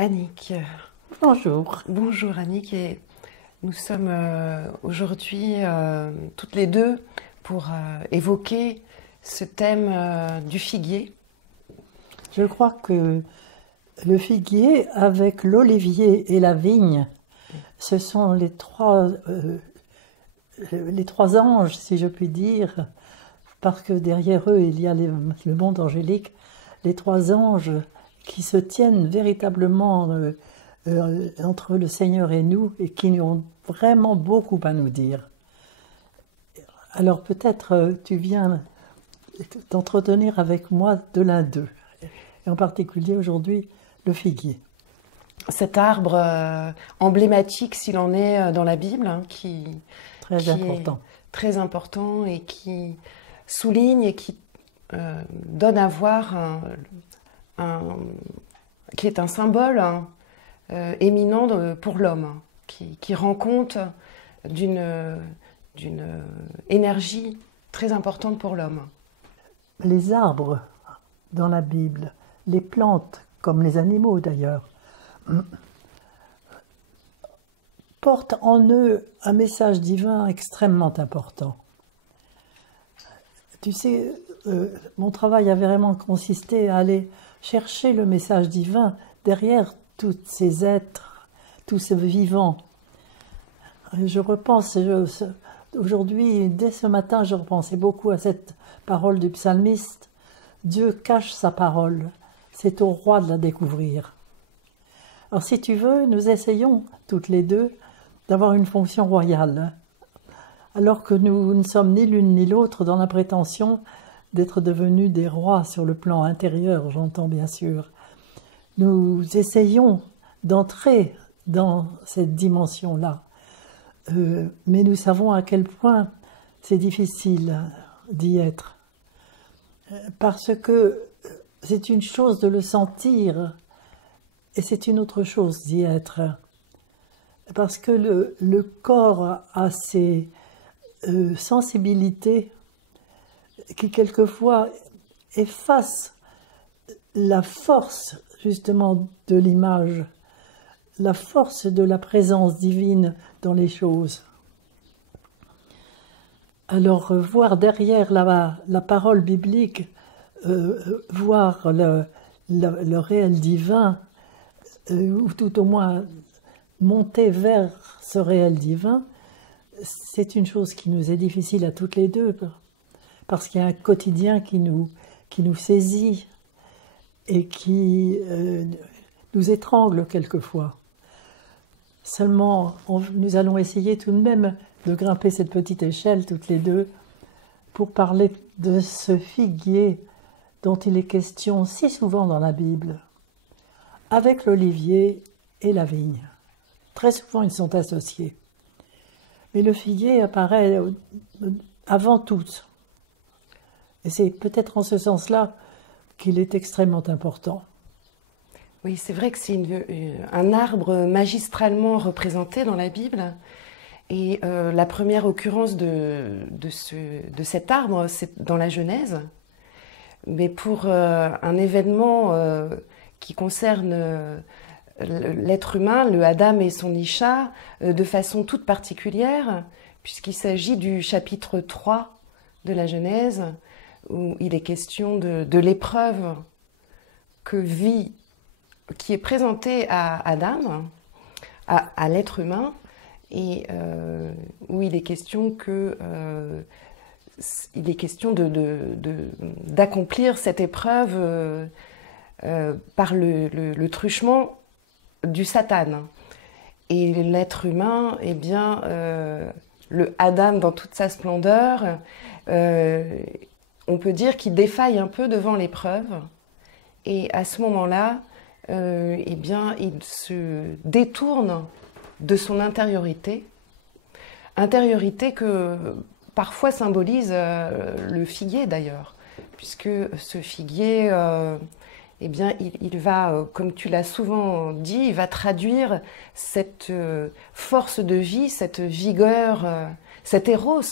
Annick. Bonjour. Bonjour Annick, et nous sommes aujourd'hui toutes les deux pour évoquer ce thème du figuier. Je crois que le figuier avec l'olivier et la vigne, ce sont les trois anges, si je puis dire, parce que derrière eux, il y a le monde angélique, les trois anges qui se tiennent véritablement entre le Seigneur et nous et qui ont vraiment beaucoup à nous dire. Alors peut-être tu viens t'entretenir avec moi de l'un d'eux, et en particulier aujourd'hui le figuier. Cet arbre emblématique, s'il en est dans la Bible, hein, qui Important. est très important et qui souligne et qui donne à voir qui est un symbole éminent pour l'homme, qui rend compte d'une énergie très importante pour l'homme. Les arbres dans la Bible, les plantes, comme les animaux d'ailleurs, portent en eux un message divin extrêmement important. Tu sais, mon travail a vraiment consisté à aller chercher le message divin derrière tous ces êtres, tous ces vivants. Je repense, aujourd'hui, dès ce matin, je repensais beaucoup à cette parole du psalmiste. Dieu cache sa parole, c'est au roi de la découvrir. Alors si tu veux, nous essayons toutes les deux d'avoir une fonction royale, alors que nous ne sommes ni l'une ni l'autre dans la prétention d'être devenus des rois sur le plan intérieur, j'entends bien sûr. Nous essayons d'entrer dans cette dimension-là, mais nous savons à quel point c'est difficile d'y être, parce que c'est une chose de le sentir, et c'est une autre chose d'y être, parce que le corps a ses sensibilités qui quelquefois effacent la force justement de l'image, la force de la présence divine dans les choses. Alors voir derrière la parole biblique, voir le réel divin, ou tout au moins monter vers ce réel divin, c'est une chose qui nous est difficile à toutes les deux, parce qu'il y a un quotidien qui nous saisit et qui nous étrangle quelquefois. Seulement, nous allons essayer tout de même de grimper cette petite échelle toutes les deux pour parler de ce figuier dont il est question si souvent dans la Bible, avec l'olivier et la vigne. Très souvent, ils sont associés. Mais le figuier apparaît avant tout. Et c'est peut-être en ce sens-là qu'il est extrêmement important. Oui, c'est vrai que c'est un arbre magistralement représenté dans la Bible. Et la première occurrence de cet arbre, c'est dans la Genèse. Mais pour un événement qui concerne l'être humain, le Adam et son Isha, de façon toute particulière, puisqu'il s'agit du chapitre 3 de la Genèse, où il est question de l'épreuve qui est présentée à Adam, à l'être humain, et où il est question d'accomplir cette épreuve par le truchement du Satan. Et l'être humain, eh bien, le Adam dans toute sa splendeur, on peut dire qu'il défaille un peu devant l'épreuve. Et à ce moment-là, eh bien, il se détourne de son intériorité que parfois symbolise le figuier d'ailleurs, puisque ce figuier, eh bien, il va, comme tu l'as souvent dit, il va traduire cette force de vie, cette vigueur, cet éros.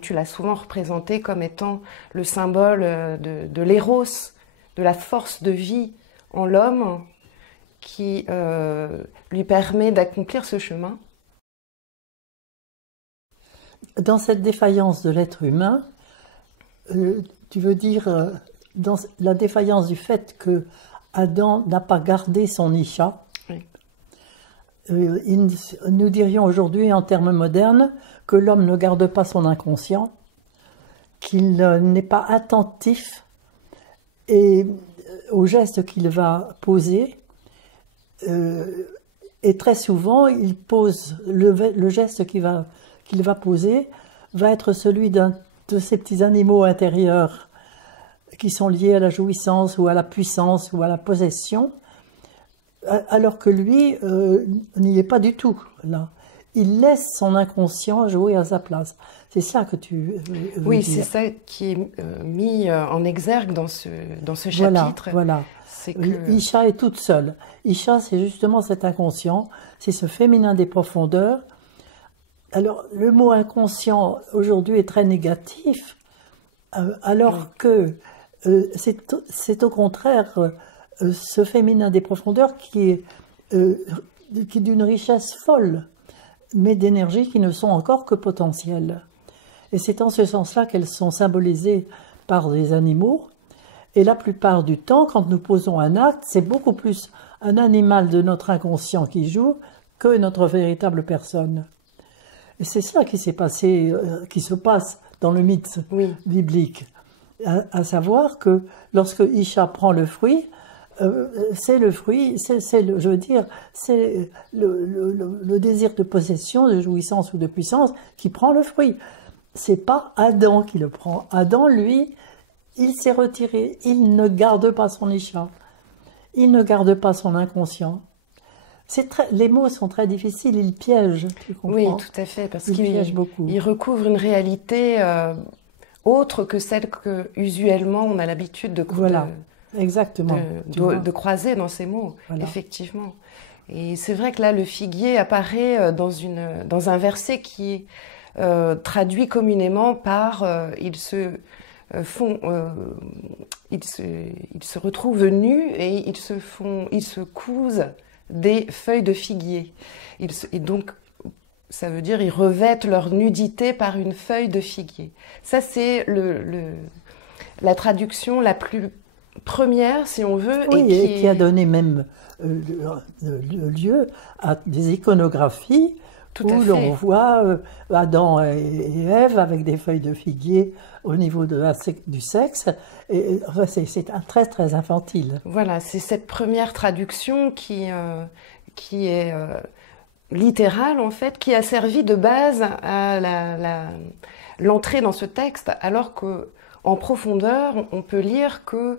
Tu l'as souvent représenté comme étant le symbole de l'éros, de la force de vie en l'homme, qui lui permet d'accomplir ce chemin? Dans cette défaillance de l'être humain, tu veux dire dans la défaillance du fait que Adam n'a pas gardé son Isha. Oui. Nous dirions aujourd'hui en termes modernes que l'homme ne garde pas son inconscient, qu'il n'est pas attentif aux gestes qu'il va poser. Et très souvent, il pose le geste qu'il va poser va être celui de ces petits animaux intérieurs qui sont liés à la jouissance ou à la puissance ou à la possession, alors que lui n'y est pas du tout là. Il laisse son inconscient jouer à sa place. C'est ça que tu veux Oui, dire. c'est ça qui est mis en exergue dans ce Voilà, chapitre. voilà. C'est que... Isha est toute seule. Isha, c'est justement cet inconscient, c'est ce féminin des profondeurs. Alors, le mot inconscient aujourd'hui est très négatif, alors que c'est au contraire ce féminin des profondeurs qui est d'une richesse folle, mais d'énergies qui ne sont encore que potentielles. Et c'est en ce sens-là qu'elles sont symbolisées par des animaux. Et la plupart du temps, quand nous posons un acte, c'est beaucoup plus un animal de notre inconscient qui joue que notre véritable personne. Et c'est ça qui s'est passé, qui se passe dans le mythe biblique. À savoir que lorsque Isha prend le fruit, c'est le fruit, c'est le désir de possession, de jouissance ou de puissance qui prend le fruit. C'est pas Adam qui le prend. Adam, lui, il s'est retiré. Il ne garde pas son Isha. Il ne garde pas son inconscient. Les mots sont très difficiles, ils piègent, tu comprends? Oui, tout à fait, parce qu'ils recouvrent une réalité autre que celle que usuellement on a l'habitude de croiser dans ces mots, effectivement. Et c'est vrai que là, le figuier apparaît dans un verset qui est traduit communément par ils se retrouvent nus et ils se cousent des feuilles de figuier. Et donc, ça veut dire ils revêtent leur nudité par une feuille de figuier. Ça, c'est la traduction la plus première, si on veut. Oui, et qui a donné même lieu à des iconographies où l'on voit Adam et Ève avec des feuilles de figuier au niveau du sexe. Et c'est très, très infantile. Voilà, c'est cette première traduction qui est littérale, en fait, qui a servi de base à l'entrée dans ce texte, alors qu'en profondeur, on peut lire que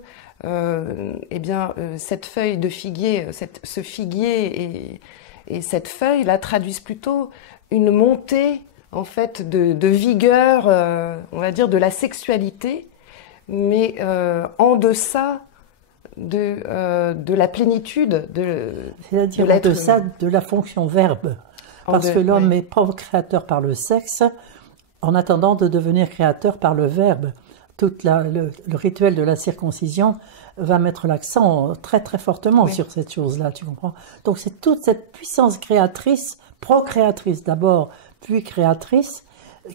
cette feuille de figuier, ce figuier et cette feuille-là traduisent plutôt une montée, en fait, de vigueur, on va dire, de la sexualité, mais en deçà de la plénitude c'est-à-dire en deçà de la fonction verbe. Parce que l'homme est pas créateur par le sexe, en attendant de devenir créateur par le verbe. Tout le rituel de la circoncision va mettre l'accent très très fortement sur cette chose-là, tu comprends? Donc c'est toute cette puissance créatrice, procréatrice d'abord, puis créatrice,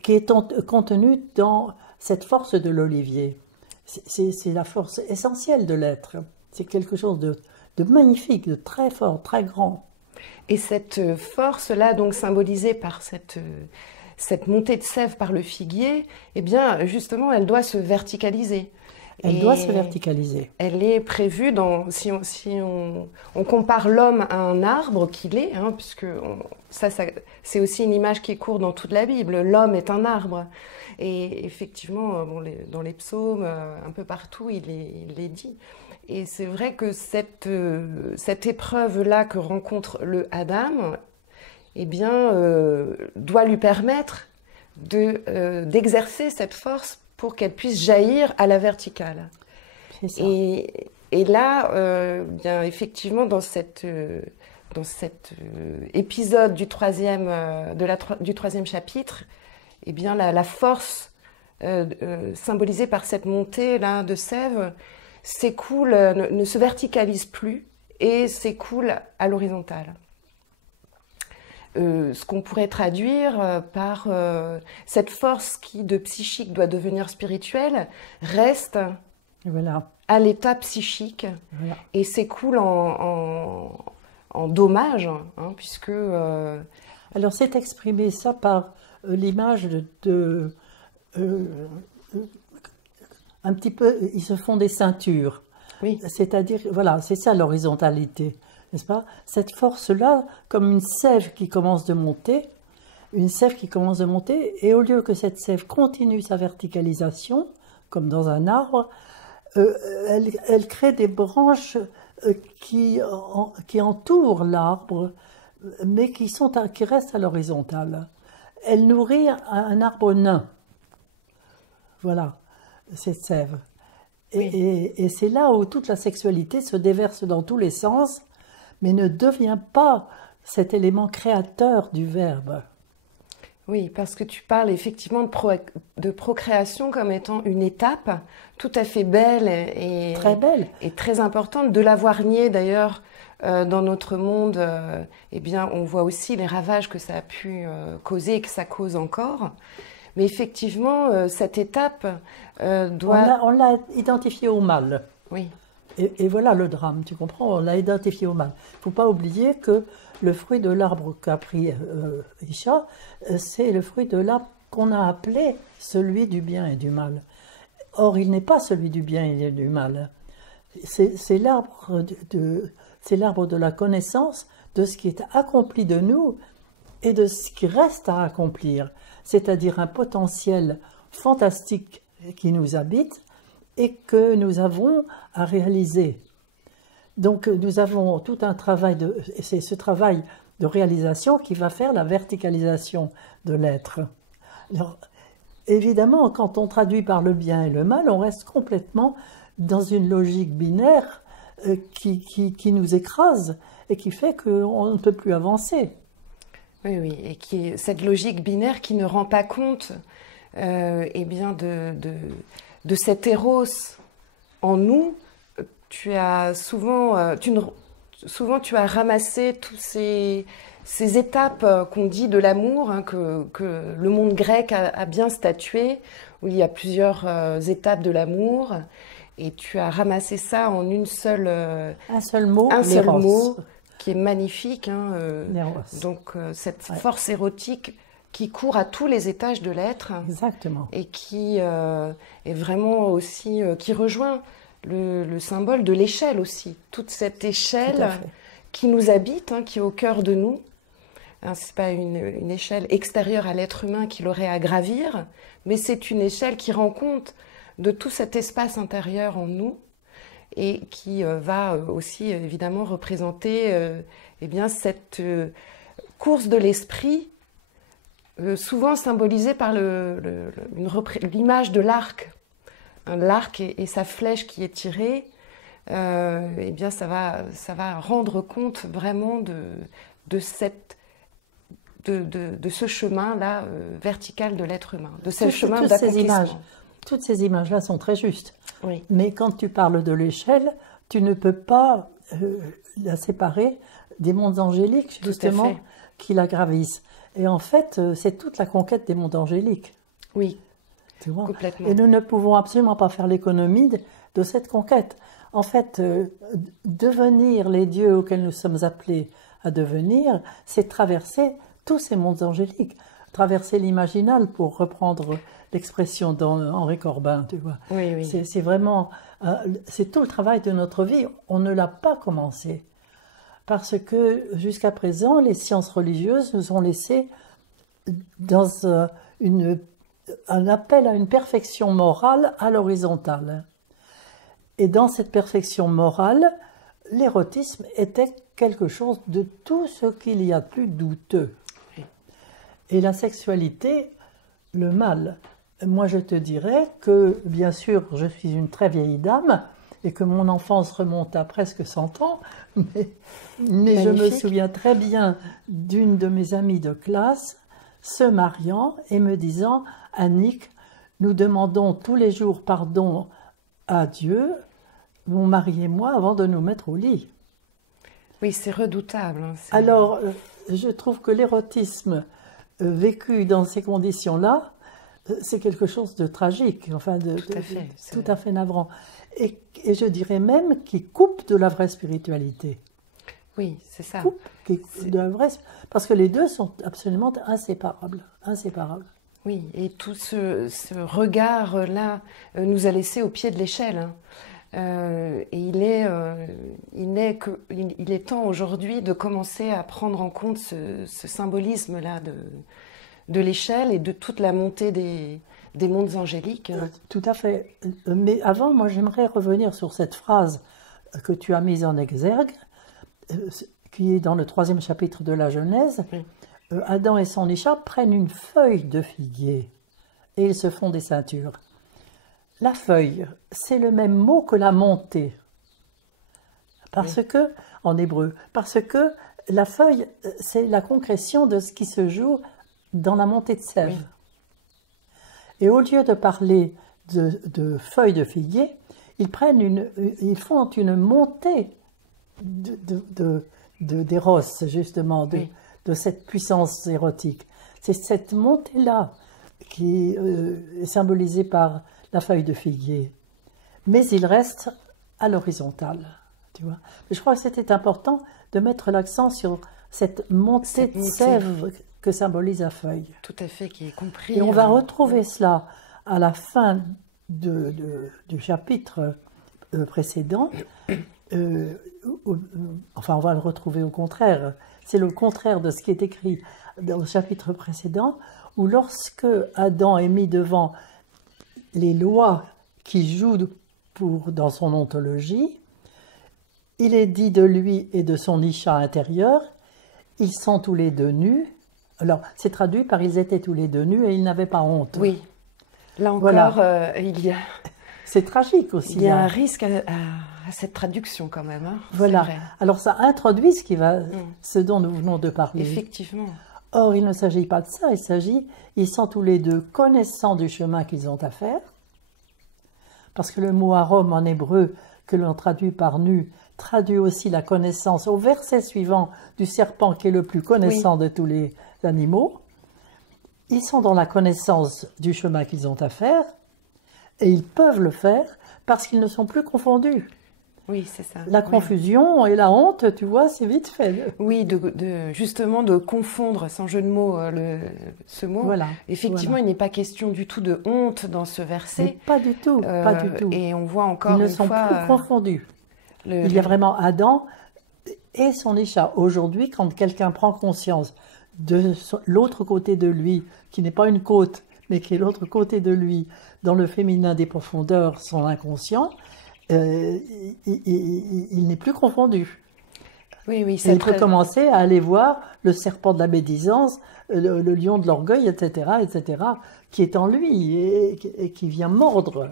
qui est contenue dans cette force de l'olivier. C'est la force essentielle de l'être. C'est quelque chose de magnifique, de très fort, très grand. Et cette force-là, donc symbolisée par cette montée de sève par le figuier, eh bien, justement, elle doit se verticaliser. Elle doit se verticaliser. Elle est prévue si on compare l'homme à un arbre qu'il est, hein, puisque c'est aussi une image qui court dans toute la Bible. L'homme est un arbre. Et effectivement, dans les psaumes, un peu partout, il est dit. Et c'est vrai que cette épreuve-là que rencontre le Adam, eh bien, doit lui permettre d'exercer cette force pour qu'elle puisse jaillir à la verticale. C'est ça. Et là, bien effectivement, dans cet épisode du troisième chapitre, eh bien, la force symbolisée par cette montée là de sève s'écoule, ne se verticalise plus et s'écoule à l'horizontale. Ce qu'on pourrait traduire par cette force qui de psychique doit devenir spirituelle reste Voilà. à l'état psychique Voilà. et s'écoule en dommage, hein, puisque Alors c'est exprimé ça par l'image de un petit peu, ils se font des ceintures. oui, C'est-à-dire, voilà, c'est ça l'horizontalité, n'est-ce pas? Cette force-là, comme une sève qui commence de monter, une sève qui commence de monter, et au lieu que cette sève continue sa verticalisation, comme dans un arbre, elle crée des branches qui entourent l'arbre, mais qui restent à l'horizontale. Elle nourrit un arbre nain. Voilà, cette sève. Et c'est là où toute la sexualité se déverse dans tous les sens, mais ne devient pas cet élément créateur du verbe. oui, parce que tu parles effectivement de procréation comme étant une étape tout à fait belle Très belle. et très importante. De l'avoir niée d'ailleurs dans notre monde, eh bien, on voit aussi les ravages que ça a pu causer et que ça cause encore. Mais effectivement, cette étape doit... On l'a identifié au mal. Oui, Et voilà le drame, tu comprends? On l'a identifié au mal. Il ne faut pas oublier que le fruit de l'arbre qu'a pris Isha, c'est le fruit de l'arbre qu'on a appelé celui du bien et du mal. Or, il n'est pas celui du bien et du mal. C'est l'arbre de la connaissance de ce qui est accompli de nous et de ce qui reste à accomplir, c'est-à-dire un potentiel fantastique qui nous habite et que nous avons à réaliser. Donc nous avons tout un travail, c'est ce travail de réalisation qui va faire la verticalisation de l'être. Alors, évidemment, quand on traduit par le bien et le mal, on reste complètement dans une logique binaire qui nous écrase et qui fait qu'on ne peut plus avancer. oui, oui. Et cette logique binaire qui ne rend pas compte eh bien de cet éros en nous. Tu as souvent, tu as ramassé toutes ces étapes qu'on dit de l'amour, hein, que le monde grec a bien statué, où il y a plusieurs étapes de l'amour, et tu as ramassé ça en un seul mot, un seul l'éros. mot, qui est magnifique. Hein, L'éros. donc cette force érotique qui court à tous les étages de l'être. Exactement. Et qui est vraiment aussi, qui rejoint le symbole de l'échelle aussi, toute cette échelle qui nous habite, hein, qui est au cœur de nous. Hein, ce n'est pas une échelle extérieure à l'être humain qu'il aurait à gravir, mais c'est une échelle qui rend compte de tout cet espace intérieur en nous et qui va aussi évidemment représenter eh bien, cette course de l'esprit, souvent symbolisée par l'image de l'arc. L'arc et sa flèche qui est tirée, eh bien ça va rendre compte vraiment de ce chemin-là vertical de l'être humain, de ce chemin d'accomplissement. Toutes ces images-là sont très justes. Oui. Mais quand tu parles de l'échelle, tu ne peux pas la séparer des mondes angéliques, justement, qui la gravissent. Et en fait, c'est toute la conquête des mondes angéliques. Oui, tu vois. complètement. Et nous ne pouvons absolument pas faire l'économie de cette conquête. En fait, devenir les dieux auxquels nous sommes appelés à devenir, c'est traverser tous ces mondes angéliques, traverser l'imaginal, pour reprendre l'expression d'Henri Corbin, tu vois. Oui, oui. C'est vraiment, c'est tout le travail de notre vie. On ne l'a pas commencé. Parce que jusqu'à présent, les sciences religieuses nous ont laissé dans un appel à une perfection morale à l'horizontale. Et dans cette perfection morale, l'érotisme était quelque chose de tout ce qu'il y a de plus douteux. Et la sexualité, le mal. Moi, je te dirais que, bien sûr, je suis une très vieille dame et que mon enfance remonte à presque 100 ans, mais je me souviens très bien d'une de mes amies de classe se mariant et me disant « Annick, nous demandons tous les jours pardon à Dieu, mon mari et moi, avant de nous mettre au lit. » Oui, c'est redoutable. Hein, Alors, je trouve que l'érotisme vécu dans ces conditions-là, c'est quelque chose de tragique, enfin tout à fait navrant. Et je dirais même qui coupe de la vraie spiritualité. Oui, c'est ça. De la vraie, parce que les deux sont absolument inséparables. Oui, et tout ce regard-là nous a laissé au pied de l'échelle. Hein. Et il est temps aujourd'hui de commencer à prendre en compte ce symbolisme-là de l'échelle et de toute la montée des mondes angéliques. Tout à fait. Mais avant, moi, j'aimerais revenir sur cette phrase que tu as mise en exergue, qui est dans le 3e chapitre de la Genèse. Oui. Adam et son Isha prennent une feuille de figuier et ils se font des ceintures. La feuille, c'est le même mot que la montée, en hébreu, parce que la feuille, c'est la concrétion de ce qui se joue dans la montée de sève. Oui. Et au lieu de parler de feuilles de figuier, ils font une montée d'éros, justement, de cette puissance érotique. C'est cette montée-là qui est symbolisée par la feuille de figuier. Mais il reste à l'horizontale, tu vois. Mais je crois que c'était important de mettre l'accent sur cette montée de sève que symbolise la feuille. Tout à fait, qui est compris. Et on va retrouver cela à la fin du chapitre précédent. Enfin, on va le retrouver au contraire. C'est le contraire de ce qui est écrit dans le chapitre précédent, où lorsque Adam est mis devant les lois qui jouent dans son ontologie, il est dit de lui et de son Isha intérieur, ils sont tous les deux nus. Alors, c'est traduit par ils étaient tous les deux nus et ils n'avaient pas honte. Oui, là encore, il y a... C'est tragique aussi. Il y a un risque à cette traduction quand même. Hein, voilà. Alors ça introduit ce dont nous venons de parler. Effectivement. Or, il ne s'agit pas de ça. Ils sont tous les deux connaissants du chemin qu'ils ont à faire. Parce que le mot arôme en hébreu, que l'on traduit par nu, traduit aussi la connaissance au verset suivant du serpent qui est le plus connaissant de tous les animaux. Ils sont dans la connaissance du chemin qu'ils ont à faire. Et ils peuvent le faire parce qu'ils ne sont plus confondus. Oui, c'est ça. La confusion et la honte, tu vois, c'est vite fait. Oui, justement de confondre, sans jeu de mots, ce mot. Voilà. Effectivement, il n'est pas question du tout de honte dans ce verset. Mais pas du tout, pas du tout. Et on voit encore une fois... Ils ne sont plus confondus. Il y a vraiment Adam et son Isha. Aujourd'hui, quand quelqu'un prend conscience de l'autre côté de lui, qui n'est pas une côte, mais qui est l'autre côté de lui, dans le féminin des profondeurs, son inconscient, il n'est plus confondu. Oui, il peut commencer à aller voir le serpent de la médisance, le lion de l'orgueil, etc., qui est en lui et qui vient mordre.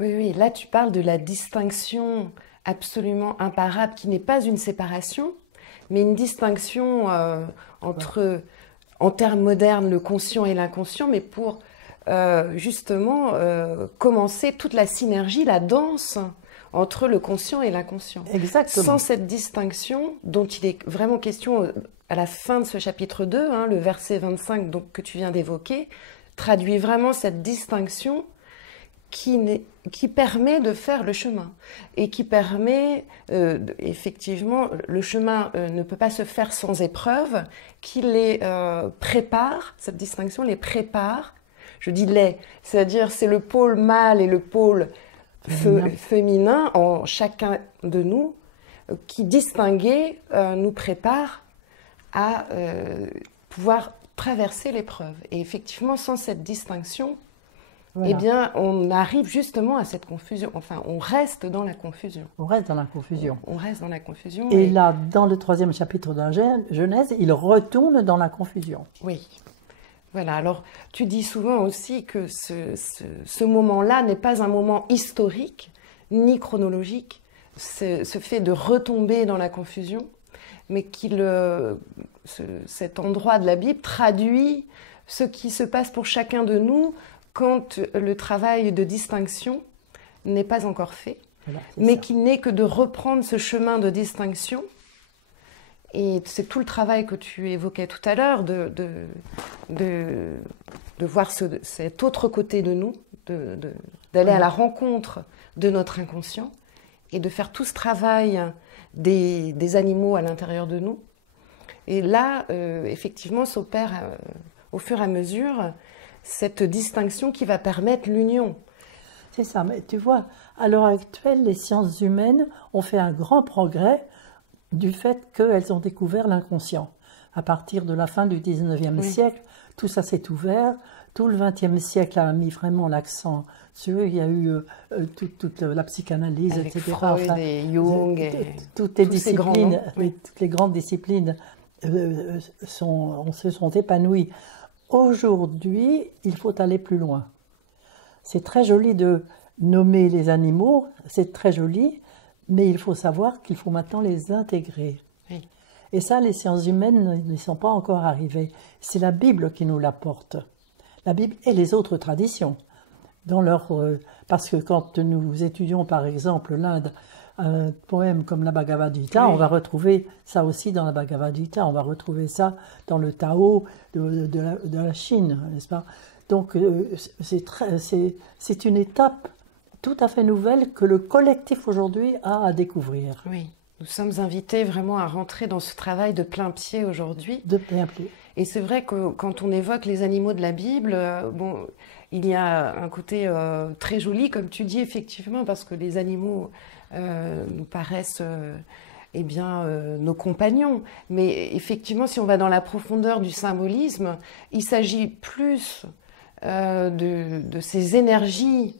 Oui, là tu parles de la distinction absolument imparable, qui n'est pas une séparation, mais une distinction entre... en termes modernes, le conscient et l'inconscient, mais pour justement commencer toute la synergie, la danse entre le conscient et l'inconscient. Exactement. Sans cette distinction dont il est vraiment question à la fin de ce chapitre 2, hein, le verset 25 donc, que tu viens d'évoquer, traduit vraiment cette distinction qui permet de faire le chemin et qui permet, effectivement, le chemin ne peut pas se faire sans épreuve, qui les prépare, cette distinction les prépare, je dis les, c'est-à-dire c'est le pôle mâle et le pôle féminin en chacun de nous, qui distingués nous prépare à pouvoir traverser l'épreuve. Et effectivement, sans cette distinction, voilà. Eh bien, on arrive justement à cette confusion. Enfin, on reste dans la confusion. On reste dans la confusion. On reste dans la confusion. Et là, dans le 3e chapitre de la Genèse, il retourne dans la confusion. Oui. Voilà. Alors, tu dis souvent aussi que ce moment-là n'est pas un moment historique, ni chronologique, ce fait de retomber dans la confusion, mais cet endroit de la Bible traduit ce qui se passe pour chacun de nous quand le travail de distinction n'est pas encore fait, voilà, mais qui n'est que de reprendre ce chemin de distinction Et c'est tout le travail que tu évoquais tout à l'heure, de voir cet autre côté de nous, d'aller à la rencontre de notre inconscient et de faire tout ce travail des animaux à l'intérieur de nous. Et là, effectivement, s'opère au fur et à mesure cette distinction qui va permettre l'union. C'est ça, mais tu vois, à l'heure actuelle, les sciences humaines ont fait un grand progrès du fait qu'elles ont découvert l'inconscient. À partir de la fin du 19e siècle, tout ça s'est ouvert. Tout le 20e siècle a mis vraiment l'accent sur eux. Il y a eu toute la psychanalyse, avec etc. Freud et Jung toutes les disciplines, toutes les grandes disciplines se sont épanouies. Aujourd'hui, il faut aller plus loin. C'est très joli de nommer les animaux, c'est très joli, mais il faut savoir qu'il faut maintenant les intégrer. Oui. Et ça, les sciences humaines n'y sont pas encore arrivées. C'est la Bible qui nous l'apporte. La Bible et les autres traditions. Parce que quand nous étudions par exemple l'Inde, un poème comme la Bhagavad Gita, on va retrouver ça aussi dans la Bhagavad Gita, on va retrouver ça dans le Tao de la Chine, n'est-ce pas? Donc c'est une étape tout à fait nouvelle que le collectif aujourd'hui a à découvrir. Oui, nous sommes invités vraiment à rentrer dans ce travail de plein pied aujourd'hui. De plein pied. Et c'est vrai que quand on évoque les animaux de la Bible, il y a un côté très joli, comme tu dis, effectivement, parce que les animaux nous paraissent nos compagnons. Mais effectivement, si on va dans la profondeur du symbolisme, il s'agit plus de ces énergies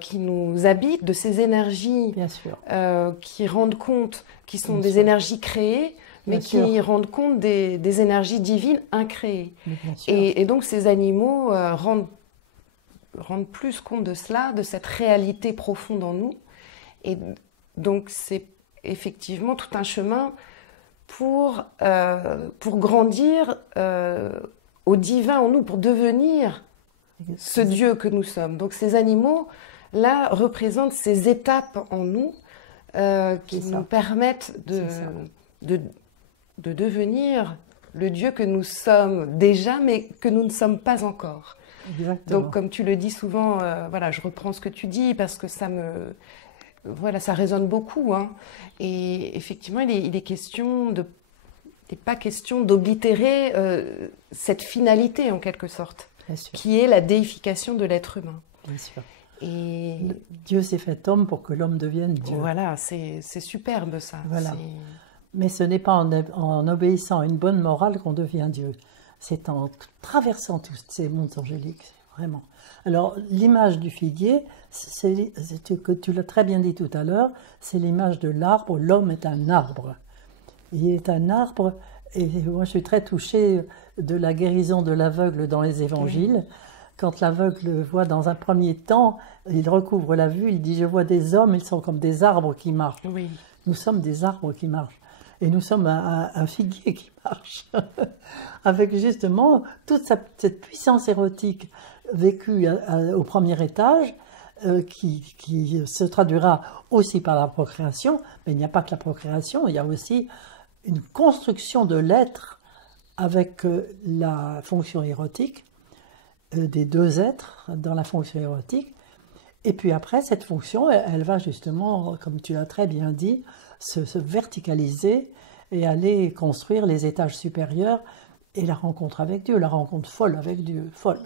qui nous habitent, de ces énergies Bien sûr. qui rendent compte, qui sont Bien des sûr. énergies créées, mais Bien qui sûr. rendent compte des énergies divines incréées. Bien sûr. Et donc ces animaux rendent plus compte de cela, de cette réalité profonde en nous. Et donc c'est effectivement tout un chemin pour grandir au divin en nous, pour devenir ce Dieu que nous sommes. Donc ces animaux-là représentent ces étapes en nous qui nous permettent de devenir le Dieu que nous sommes déjà, mais que nous ne sommes pas encore. Exactement. Donc comme tu le dis souvent, je reprends ce que tu dis parce que ça résonne beaucoup. Hein. Et effectivement, il n'est pas question d'oblitérer cette finalité en quelque sorte, qui est la déification de l'être humain. Bien sûr. Et Dieu s'est fait homme pour que l'homme devienne Dieu. Voilà, c'est superbe ça. Voilà. Mais ce n'est pas en obéissant à une bonne morale qu'on devient Dieu. C'est en traversant tous ces mondes angéliques, vraiment. Alors, l'image du figuier, tu l'as très bien dit tout à l'heure, c'est l'image de l'arbre. L'homme est un arbre. Il est un arbre, et moi je suis très touchée de la guérison de l'aveugle dans les évangiles. Quand l'aveugle voit dans un premier temps, il recouvre la vue, il dit « Je vois des hommes, ils sont comme des arbres qui marchent. Oui. » Nous sommes des arbres qui marchent. Et nous sommes un figuier qui marche, avec justement toute cette puissance érotique vécue au premier étage, qui se traduira aussi par la procréation, mais il n'y a pas que la procréation, il y a aussi une construction de l'être avec la fonction érotique, des deux êtres dans la fonction érotique. Et puis après, cette fonction, elle va justement, comme tu l'as très bien dit, se verticaliser et aller construire les étages supérieurs et la rencontre avec Dieu, la rencontre folle avec Dieu, folle.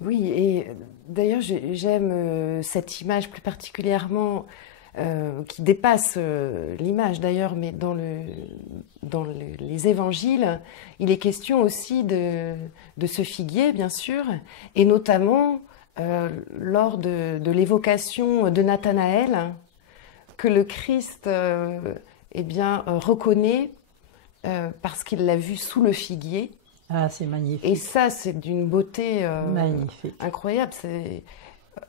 Oui, et d'ailleurs j'aime cette image plus particulièrement qui dépasse l'image d'ailleurs, mais dans les évangiles, il est question aussi de ce figuier, bien sûr, et notamment lors de l'évocation de Nathanaël, que le Christ reconnaît parce qu'il l'a vu sous le figuier. Ah, c'est magnifique. Et ça, c'est d'une beauté magnifique. Incroyable.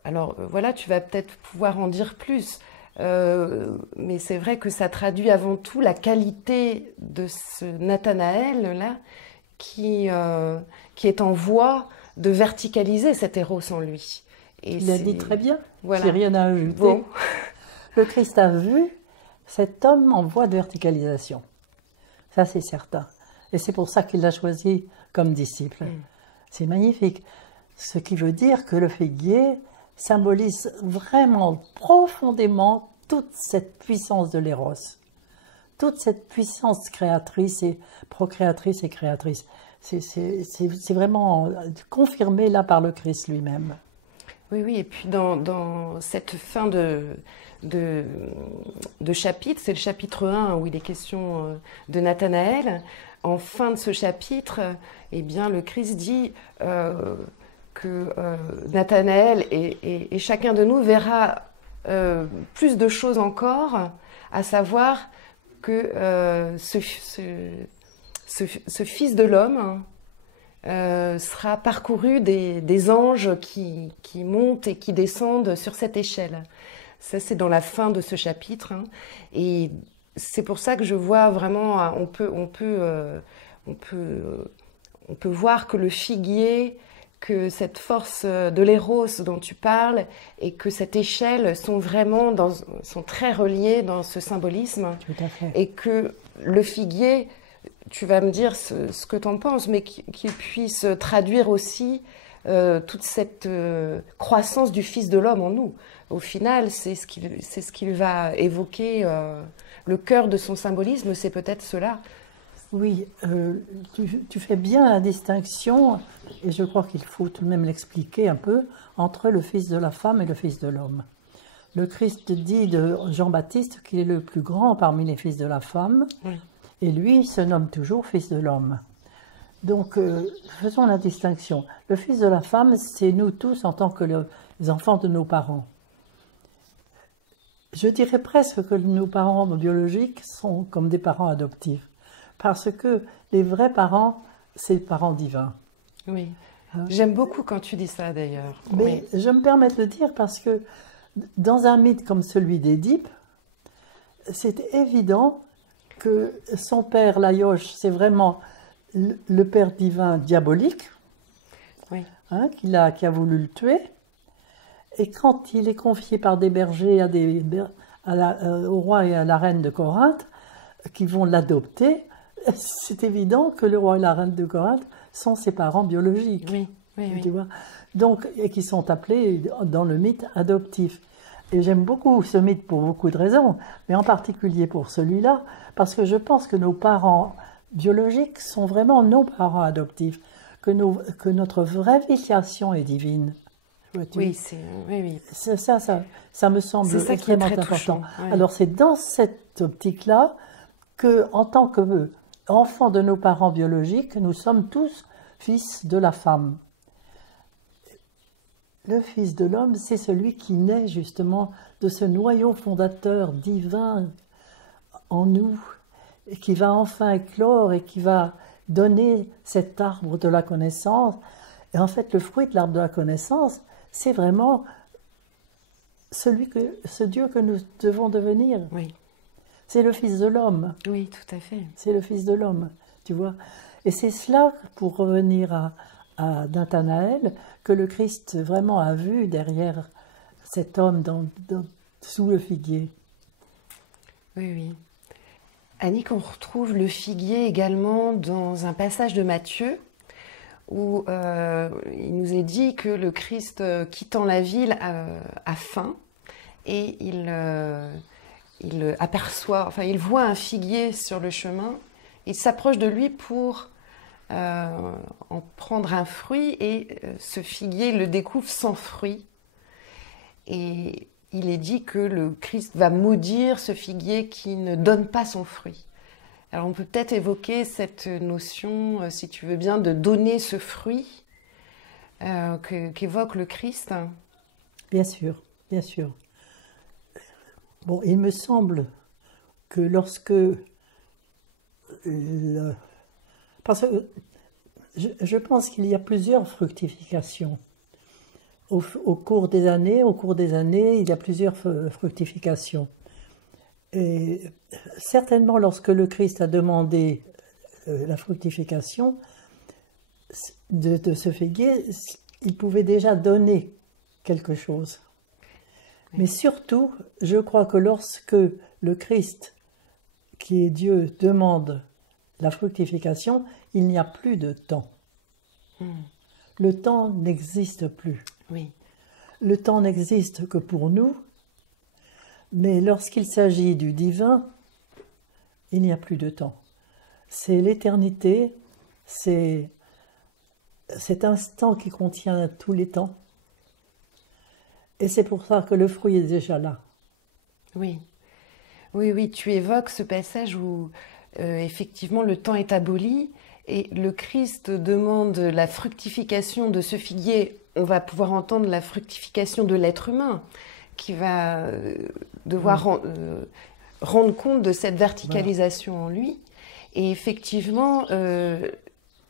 Alors voilà, tu vas peut-être pouvoir en dire plus, mais c'est vrai que ça traduit avant tout la qualité de ce Nathanaël-là qui est en voie de verticaliser cet héros en lui. Et il a dit très bien, voilà. j'ai rien à ajouter. Bon. Le Christ a vu cet homme en voie de verticalisation. Ça, c'est certain. Et c'est pour ça qu'il l'a choisi comme disciple. C'est magnifique. Ce qui veut dire que le figuier symbolise vraiment profondément toute cette puissance de l'éros, toute cette puissance créatrice et procréatrice et créatrice. C'est vraiment confirmé là par le Christ lui-même. Oui, oui, et puis dans cette fin de chapitre, c'est le chapitre 1 où il est question de Nathanaël. En fin de ce chapitre, eh bien, le Christ dit que Nathanaël et chacun de nous verra plus de choses encore, à savoir que ce Fils de l'homme sera parcouru des anges qui montent et qui descendent sur cette échelle. Ça, c'est dans la fin de ce chapitre. Et c'est pour ça que je vois vraiment, on peut voir que le figuier, que cette force de l'éros dont tu parles et que cette échelle sont très reliés dans ce symbolisme. Tout à fait. Et que le figuier, tu vas me dire ce que tu en penses, mais qu'il puisse traduire aussi toute cette croissance du Fils de l'homme en nous. Au final, c'est ce qu'il va évoquer. Le cœur de son symbolisme, c'est peut-être cela. Oui, tu fais bien la distinction, et je crois qu'il faut tout de même l'expliquer un peu, entre le Fils de la femme et le Fils de l'homme. Le Christ dit de Jean-Baptiste qu'il est le plus grand parmi les fils de la femme, oui. Et lui se nomme toujours Fils de l'homme. Donc, faisons la distinction. Le Fils de la femme, c'est nous tous en tant que les enfants de nos parents. Je dirais presque que nos parents biologiques sont comme des parents adoptifs. Parce que les vrais parents, c'est les parents divins. Oui, j'aime beaucoup quand tu dis ça d'ailleurs. Mais oui. Je me permets de le dire parce que dans un mythe comme celui d'Édipe, c'est évident que son père, Laïoche, c'est vraiment le père divin diabolique, oui. Qui a voulu le tuer. Et quand il est confié par des bergers au roi et à la reine de Corinthe, qui vont l'adopter, c'est évident que le roi et la reine de Corinthe sont ses parents biologiques. Oui, oui, oui. Tu vois ? Donc, et qui sont appelés dans le mythe adoptifs. Et j'aime beaucoup ce mythe pour beaucoup de raisons, mais en particulier pour celui-là, parce que je pense que nos parents biologiques sont vraiment nos parents adoptifs, que notre vraie filiation est divine. Oui, oui. Ça me semble extrêmement important. Oui. Alors c'est dans cette optique-là que, en tant qu'enfants de nos parents biologiques, nous sommes tous fils de la femme. Le Fils de l'homme, c'est celui qui naît justement de ce noyau fondateur divin en nous, et qui va enfin éclore et qui va donner cet arbre de la connaissance. Et en fait, le fruit de l'arbre de la connaissance, c'est vraiment ce Dieu que nous devons devenir. Oui. C'est le Fils de l'homme. Oui, tout à fait. C'est le Fils de l'homme, tu vois. Et c'est cela, pour revenir à Nathanaël, que le Christ vraiment a vu derrière cet homme sous le figuier. Oui, oui. Annick, on retrouve le figuier également dans un passage de Matthieu où il nous est dit que le Christ, quittant la ville, a faim et il voit un figuier sur le chemin. Il s'approche de lui pour en prendre un fruit et ce figuier le découvre sans fruit. Et il est dit que le Christ va maudire ce figuier qui ne donne pas son fruit. Alors on peut peut-être évoquer cette notion, si tu veux bien, de donner ce fruit qu'évoque le Christ. Bien sûr, bien sûr. Bon, il me semble que lorsque... parce que je pense qu'il y a plusieurs fructifications. Au cours des années, il y a plusieurs fructifications. Et certainement, lorsque le Christ a demandé la fructification de ce figuier, il pouvait déjà donner quelque chose. Mais surtout, je crois que lorsque le Christ, qui est Dieu, demande la fructification, il n'y a plus de temps. Le temps n'existe plus. Oui. Le temps n'existe que pour nous, mais lorsqu'il s'agit du divin, il n'y a plus de temps. C'est l'éternité, c'est cet instant qui contient tous les temps. Et c'est pour ça que le fruit est déjà là. Oui. Oui, oui, tu évoques ce passage où effectivement le temps est aboli et le Christ demande la fructification de ce figuier. On va pouvoir entendre la fructification de l'être humain qui va devoir rendre compte de cette verticalisation en lui. Et effectivement,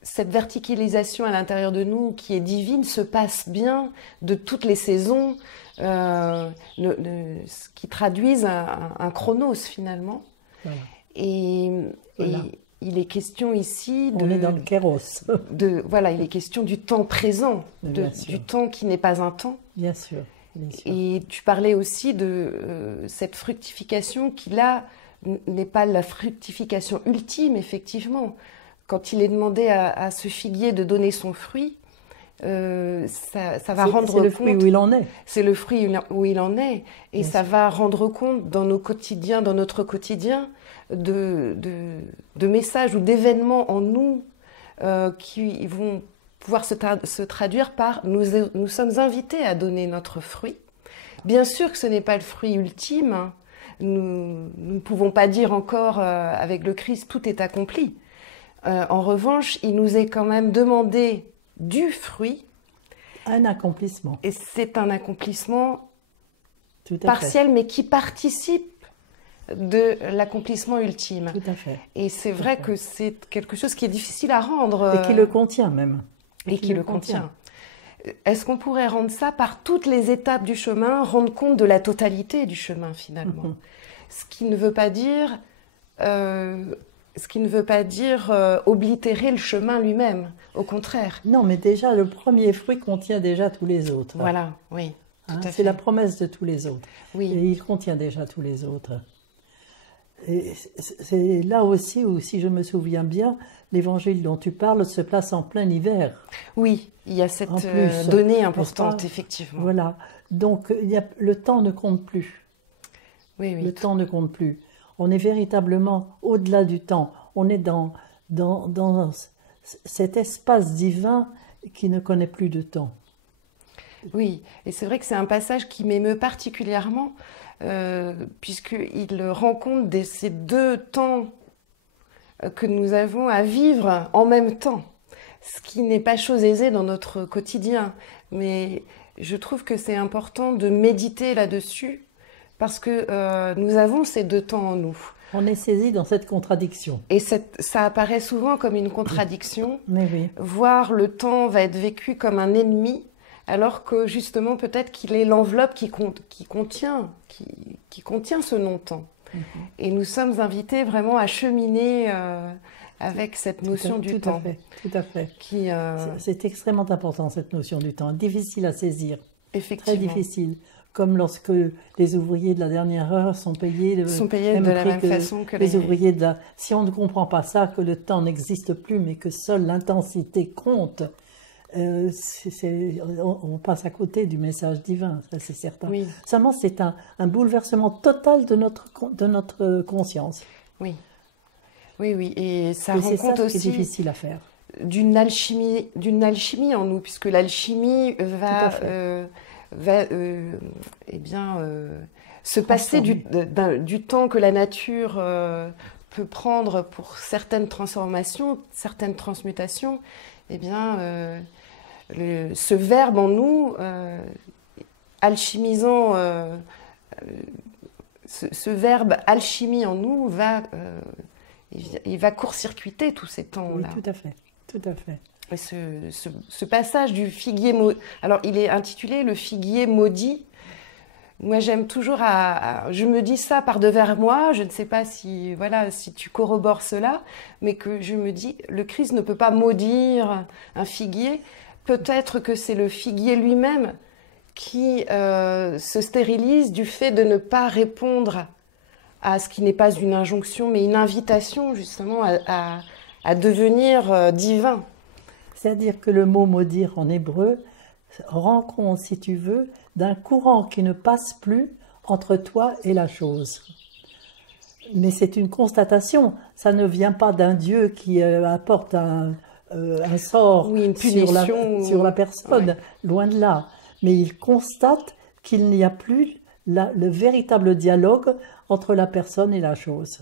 cette verticalisation à l'intérieur de nous qui est divine se passe bien de toutes les saisons, ce qui traduisent un chronos finalement. Voilà. Et il est question ici de... On est dans le kéros. Voilà, il est question du temps présent, du temps qui n'est pas un temps. Bien sûr. Bien sûr. Et tu parlais aussi de cette fructification qui là n'est pas la fructification ultime, effectivement. Quand il est demandé à ce figuier de donner son fruit, ça va rendre compte... C'est le fruit où il en est. C'est le fruit où il en est. Et Bien ça sûr. va rendre compte dans nos quotidiens, dans notre quotidien, de messages ou d'événements en nous qui vont pouvoir se traduire par nous sommes invités à donner notre fruit. Bien sûr que ce n'est pas le fruit ultime. Hein. Nous ne pouvons pas dire encore avec le Christ tout est accompli. En revanche, il nous est quand même demandé du fruit. Un accomplissement. Et c'est un accomplissement Tout à partiel, fait. mais qui participe de l'accomplissement ultime. Tout à fait. Et c'est vrai que c'est quelque chose qui est difficile à rendre. Et qui le contient même. Et qui le contient. Est-ce qu'on pourrait rendre ça par toutes les étapes du chemin, rendre compte de la totalité du chemin finalement? Ce qui ne veut pas dire, oblitérer le chemin lui-même, au contraire. Non, mais déjà, le premier fruit contient déjà tous les autres. Voilà, oui. Tout à C'est fait. la promesse de tous les autres. Oui. Et il contient déjà tous les autres. Et c'est là aussi où, si je me souviens bien, l'évangile dont tu parles se place en plein hiver. Oui, il y a cette En plus, donnée n'est-ce importante, pas? effectivement. Voilà. Donc, le temps ne compte plus. Oui, oui. Le temps ne compte plus. On est véritablement au-delà du temps. On est dans cet espace divin qui ne connaît plus de temps. Oui, et c'est vrai que c'est un passage qui m'émeut particulièrement, puisqu'il rend compte de ces deux temps que nous avons à vivre en même temps, ce qui n'est pas chose aisée dans notre quotidien. Mais je trouve que c'est important de méditer là-dessus, parce que nous avons ces deux temps en nous. On est saisi dans cette contradiction. Et ça apparaît souvent comme une contradiction, Mais oui. voire le temps va être vécu comme un ennemi, alors que justement peut-être qu'il est l'enveloppe qui contient ce non-temps. Et nous sommes invités vraiment à cheminer avec cette notion du temps. Tout à fait. Qui, c'est extrêmement important, cette notion du temps. Difficile à saisir. Effectivement. Très difficile. Comme lorsque les ouvriers de la dernière heure sont payés de la même façon que les ouvriers de la... Si on ne comprend pas ça, que le temps n'existe plus, mais que seule l'intensité compte, on passe à côté du message divin, ça c'est certain. Oui. Seulement, c'est un bouleversement total de notre conscience. Oui. Oui, oui. Et ça rend compte aussi... C'est difficile à faire. D'une alchimie en nous, puisque l'alchimie va se passer du temps que la nature peut prendre pour certaines transformations, certaines transmutations. Eh bien, ce verbe en nous, alchimisant, ce verbe alchimie en nous il va court-circuiter tous ces temps-là. Oui, tout à fait, tout à fait. Et ce passage du figuier maudit, alors il est intitulé le figuier maudit. Moi, j'aime toujours, je me dis ça par devers moi, je ne sais pas si tu corrobores cela, mais que je me dis, le Christ ne peut pas maudire un figuier. Peut-être que c'est le figuier lui-même qui se stérilise du fait de ne pas répondre à ce qui n'est pas une injonction, mais une invitation justement à devenir divin. C'est-à-dire que le mot maudire en hébreu rend compte, si tu veux, d'un courant qui ne passe plus entre toi et la chose. Mais c'est une constatation, ça ne vient pas d'un Dieu qui apporte un sort Oui, une punition sur la personne, ouais. Loin de là. Mais il constate qu'il n'y a plus le véritable dialogue entre la personne et la chose.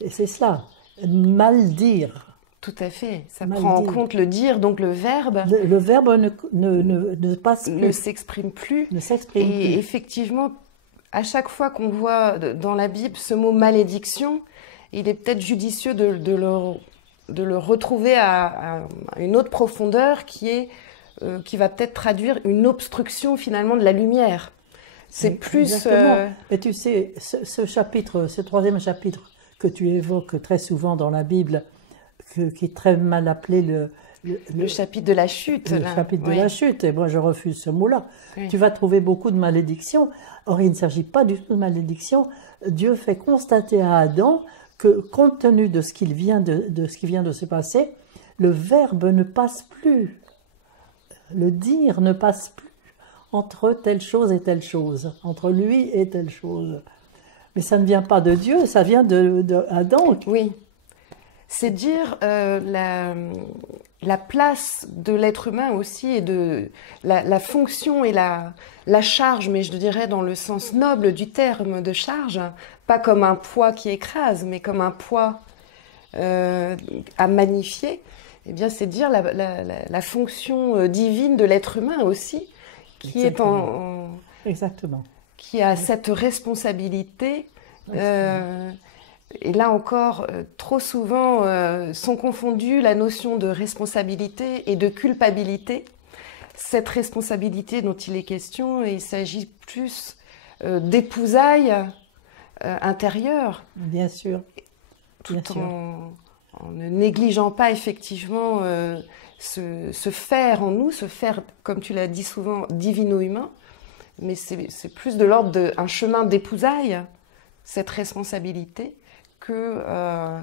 Et c'est cela, mal dire. Tout à fait, ça Mal prend en dire. compte le dire, donc le verbe Le verbe ne passe plus, ne s'exprime plus. ne s'exprime Et plus. effectivement, à chaque fois qu'on voit dans la Bible ce mot malédiction, il est peut-être judicieux de le retrouver à une autre profondeur qui va peut-être traduire une obstruction finalement de la lumière. C'est plus... Exactement. Mais tu sais, ce chapitre, ce troisième chapitre que tu évoques très souvent dans la Bible, qui est très mal appelé le chapitre de la chute. le là. chapitre de Oui. la chute, et moi je refuse ce mot-là. Oui. Tu vas trouver beaucoup de malédictions. Or, il ne s'agit pas du tout de malédiction. Dieu fait constater à Adam que, compte tenu de ce qui vient de se passer, le verbe ne passe plus. Le dire ne passe plus entre telle chose et telle chose, entre lui et telle chose. Mais ça ne vient pas de Dieu, ça vient de Adam. Oui. C'est dire la place de l'être humain aussi et de la fonction et la charge, mais je dirais dans le sens noble du terme de charge, pas comme un poids qui écrase, mais comme un poids à magnifier. Eh bien, c'est dire la fonction divine de l'être humain aussi, qui Exactement. Exactement. qui a cette responsabilité. Et là encore, trop souvent sont confondues la notion de responsabilité et de culpabilité. Cette responsabilité dont il est question, il s'agit plus d'épousailles intérieures. Bien sûr. Tout Bien sûr. en ne négligeant pas effectivement ce faire en nous, ce faire, comme tu l'as dit souvent, divino-humain. Mais c'est plus de l'ordre d'un chemin d'épousailles, cette responsabilité, que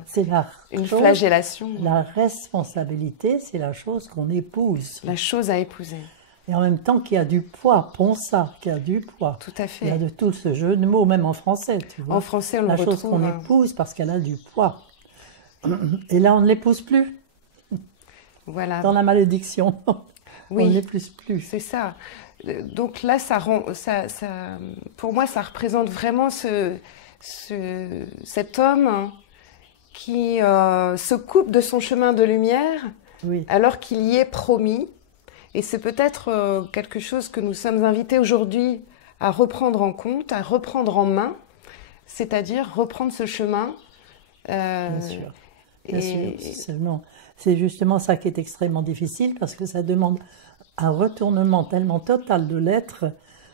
C'est une flagellation. La responsabilité, c'est la chose qu'on épouse. La chose à épouser. Et en même temps qui a du poids, ponça, qui a du poids. Tout à fait. Il y a de tout ce jeu de mots, même en français, tu vois. En français, on la le chose retrouve. qu'on épouse parce qu'elle a du poids. Et là, on ne l'épouse plus. Voilà. Dans la malédiction. Oui. On ne l'épouse plus. C'est ça. Donc là, pour moi, ça représente vraiment cet homme qui se coupe de son chemin de lumière Oui. alors qu'il y est promis. Et c'est peut-être quelque chose que nous sommes invités aujourd'hui à reprendre en compte, à reprendre en main, c'est-à-dire reprendre ce chemin. Bien sûr. Bien sûr. Seulement, c'est justement ça qui est extrêmement difficile parce que ça demande un retournement tellement total de l'être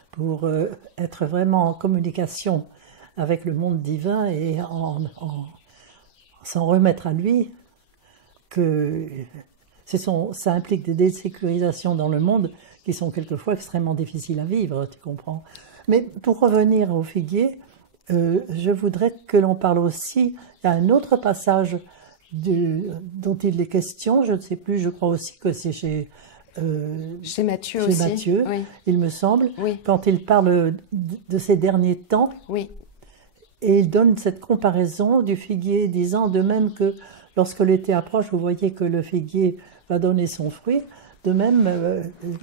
pour être vraiment en communication avec le monde divin et s'en remettre à lui, que ça implique des désécurisations dans le monde qui sont quelquefois extrêmement difficiles à vivre, tu comprends. Mais pour revenir au figuier, je voudrais que l'on parle aussi, il y a un autre passage dont il est question, je ne sais plus, je crois aussi que c'est chez Matthieu aussi. Matthieu, oui. Il me semble, Oui. quand il parle de ces derniers temps, Oui. et il donne cette comparaison du figuier, disant de même que lorsque l'été approche, vous voyez que le figuier va donner son fruit, de même,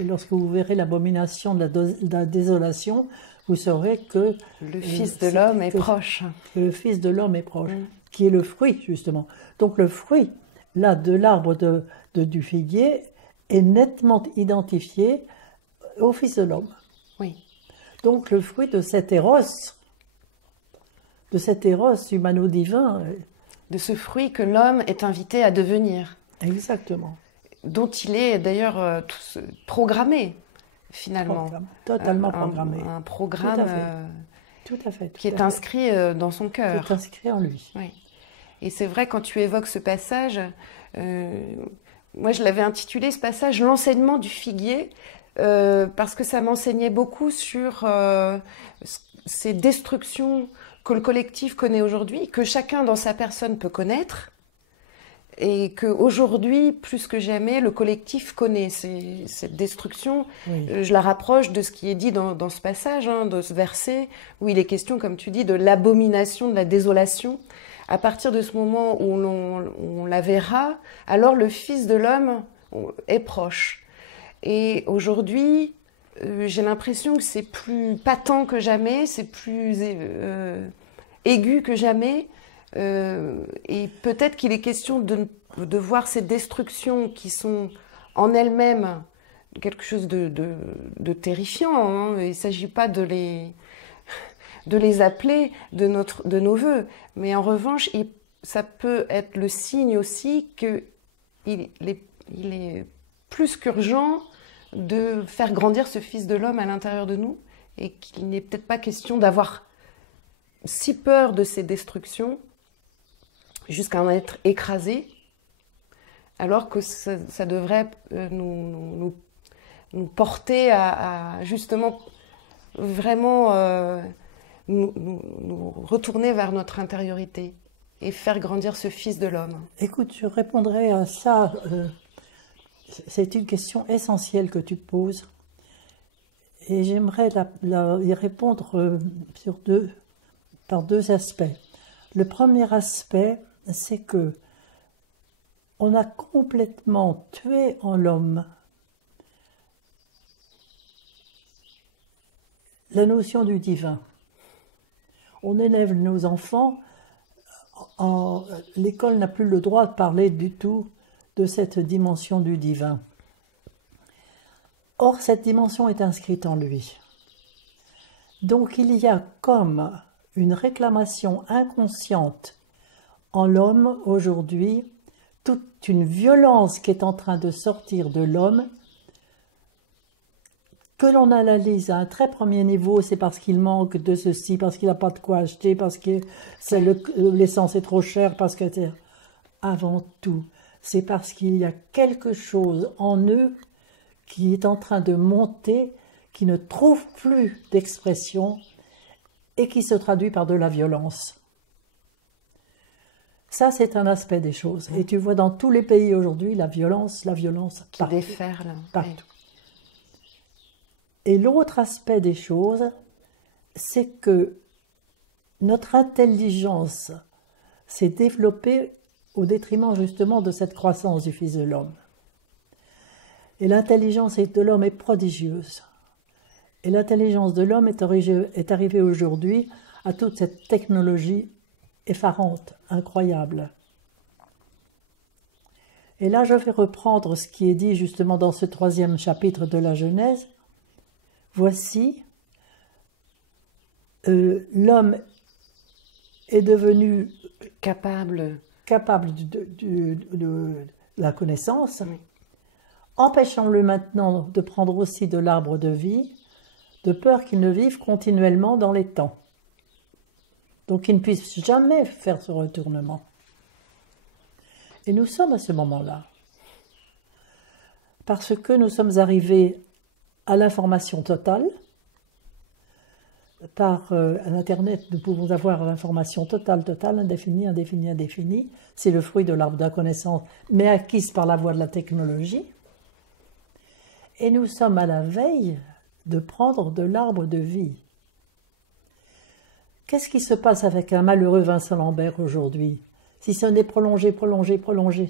lorsque vous verrez l'abomination de la désolation, vous saurez que le Fils de l'homme est proche. Que le Fils de l'homme est proche, qui est le fruit, justement. Donc le fruit, là, de l'arbre du figuier, est nettement identifié au Fils de l'homme. Oui. Donc le fruit de cet éros humano-divin. De ce fruit que l'homme est invité à devenir. Exactement. Dont il est d'ailleurs programmé, finalement. Totalement programmé. Un programme tout à fait, qui est inscrit dans son cœur. Qui est inscrit en lui. Oui. Et c'est vrai, quand tu évoques ce passage, moi je l'avais intitulé ce passage « L'enseignement du figuier ». parce que ça m'enseignait beaucoup sur ces destructions que le collectif connaît aujourd'hui, que chacun dans sa personne peut connaître, et qu'aujourd'hui, plus que jamais, le collectif connaît cette destruction. Oui. Je la rapproche de ce qui est dit dans ce passage, hein, de ce verset, où il est question, comme tu dis, de l'abomination, de la désolation. À partir de ce moment où on la verra, alors le Fils de l'homme est proche. Et aujourd'hui, j'ai l'impression que c'est plus patent que jamais, c'est plus aigu que jamais. Et peut-être qu'il est question de voir ces destructions qui sont en elles-mêmes quelque chose de terrifiant, hein. Il ne s'agit pas de les appeler de nos voeux, mais en revanche, ça peut être le signe aussi qu'il est plus qu'urgent de faire grandir ce Fils de l'homme à l'intérieur de nous, et qu'il n'est peut-être pas question d'avoir si peur de ces destructions jusqu'à en être écrasé, alors que ça devrait nous porter à justement vraiment nous retourner vers notre intériorité et faire grandir ce Fils de l'homme. Écoute, je répondrai à ça. C'est une question essentielle que tu poses. Et j'aimerais y répondre par deux aspects. Le premier aspect, c'est que on a complètement tué en l'homme la notion du divin. On élève nos enfants, l'école n'a plus le droit de parler du tout de cette dimension du divin. Or, cette dimension est inscrite en lui. Donc, il y a comme une réclamation inconsciente en l'homme aujourd'hui, toute une violence qui est en train de sortir de l'homme, que l'on analyse à un très premier niveau, c'est parce qu'il manque de ceci, parce qu'il n'a pas de quoi acheter, parce que l'essence est trop chère, parce que... Avant tout, c'est parce qu'il y a quelque chose en eux qui est en train de monter, qui ne trouve plus d'expression et qui se traduit par de la violence. Ça, c'est un aspect des choses. Et tu vois dans tous les pays aujourd'hui, la violence qui déferle. Partout. Oui. Et l'autre aspect des choses, c'est que notre intelligence s'est développée au détriment justement de cette croissance du Fils de l'homme. Et l'intelligence de l'homme est prodigieuse. Et l'intelligence de l'homme est arrivée aujourd'hui à toute cette technologie effarante, incroyable. Et là, je vais reprendre ce qui est dit justement dans ce 3e chapitre de la Genèse. Voici, l'homme est devenu capable de la connaissance, oui. Empêchons-le maintenant de prendre aussi de l'arbre de vie, de peur qu'il ne vive continuellement dans les temps. Donc qu'il ne puisse jamais faire ce retournement. Et nous sommes à ce moment-là. Parce que nous sommes arrivés à l'information totale. Par Internet, nous pouvons avoir l'information totale, indéfinie. C'est le fruit de l'arbre de la connaissance, mais acquise par la voie de la technologie. Et nous sommes à la veille de prendre de l'arbre de vie. Qu'est-ce qui se passe avec un malheureux Vincent Lambert aujourd'hui? Si ce n'est prolonger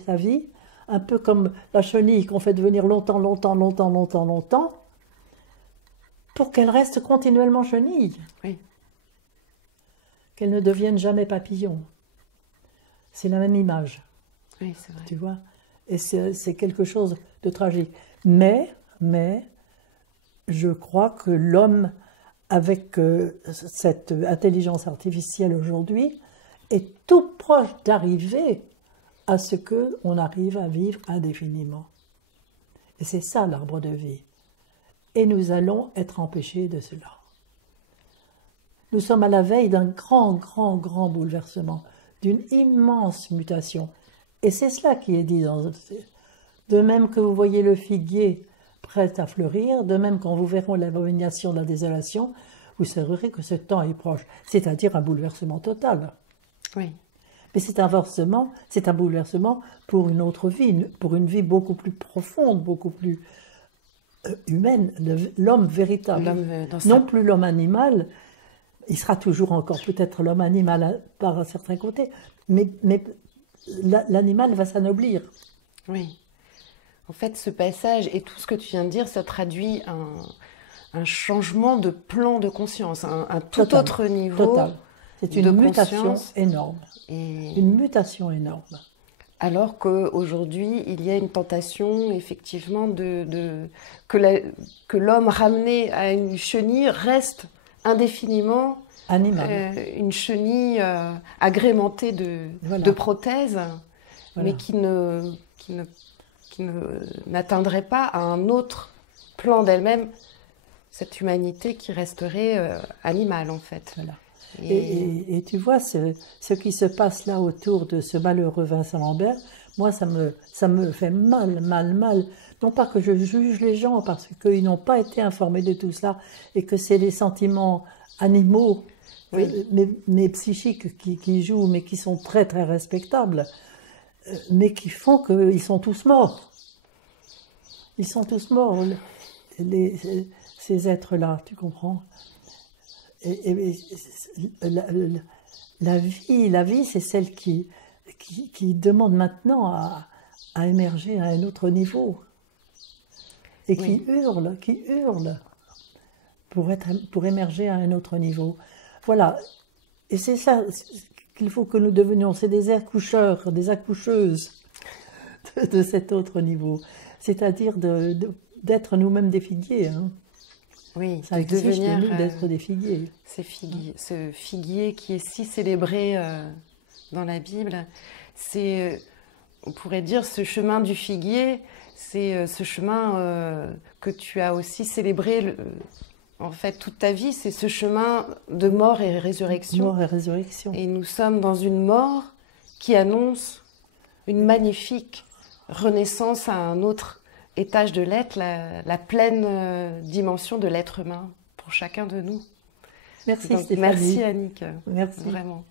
sa vie, un peu comme la chenille qu'on fait devenir longtemps, pour qu'elle reste continuellement chenille. Oui. Qu'elle ne devienne jamais papillon. C'est la même image. Oui, c'est vrai. Tu vois? Et c'est quelque chose de tragique. Mais, je crois que l'homme, avec cette intelligence artificielle aujourd'hui, est tout proche d'arriver à ce qu'on arrive à vivre indéfiniment. Et c'est ça l'arbre de vie. Et nous allons être empêchés de cela. Nous sommes à la veille d'un grand bouleversement, d'une immense mutation. Et c'est cela qui est dit dans... De même que vous voyez le figuier prête à fleurir. De même, quand vous verrez l'abomination de la désolation, vous saurez que ce temps est proche, c'est-à-dire un bouleversement total. Oui. Mais c'est un bouleversement pour une autre vie, pour une vie beaucoup plus profonde, beaucoup plus humaine, l'homme véritable. Non plus l'homme animal, il sera toujours encore peut-être l'homme animal par un certain côté, mais l'animal va s'anoblir. Oui. En fait, ce passage et tout ce que tu viens de dire, ça traduit un changement de plan de conscience, un tout autre niveau. Total. C'est une mutation énorme. Une mutation énorme. Alors qu'aujourd'hui, il y a une tentation, effectivement, que l'homme ramené à une chenille reste indéfiniment une chenille agrémentée de prothèses, mais qui n'atteindrait pas à un autre plan d'elle-même cette humanité qui resterait animale, en fait. Voilà. Et tu vois, ce qui se passe là autour de ce malheureux Vincent Lambert, moi, ça me fait mal. Non pas que je juge les gens, parce qu'ils n'ont pas été informés de tout cela, et que c'est les sentiments animaux, mais psychiques qui jouent, mais qui sont très, très respectables, mais qui font qu'ils sont tous morts. Ils sont tous morts, ces êtres-là, tu comprends ? Et la vie, c'est celle qui demande maintenant à émerger à un autre niveau. Et qui hurle pour émerger à un autre niveau. Voilà. Et c'est ça qu'il faut que nous devenions. C'est des accoucheurs, des accoucheuses de cet autre niveau. C'est-à-dire d'être nous-mêmes des figuiers. Hein. Oui, ça exige de nous d'être des figuiers. Ce figuier qui est si célébré dans la Bible, c'est, on pourrait dire, ce chemin du figuier, c'est ce chemin que tu as aussi célébré en fait toute ta vie, c'est ce chemin de mort et résurrection. Mort et résurrection. Et nous sommes dans une mort qui annonce une magnifique renaissance à un autre étage de l'être, la pleine dimension de l'être humain pour chacun de nous. Merci Donc, Stéphanie. Merci Annick. Merci. Vraiment.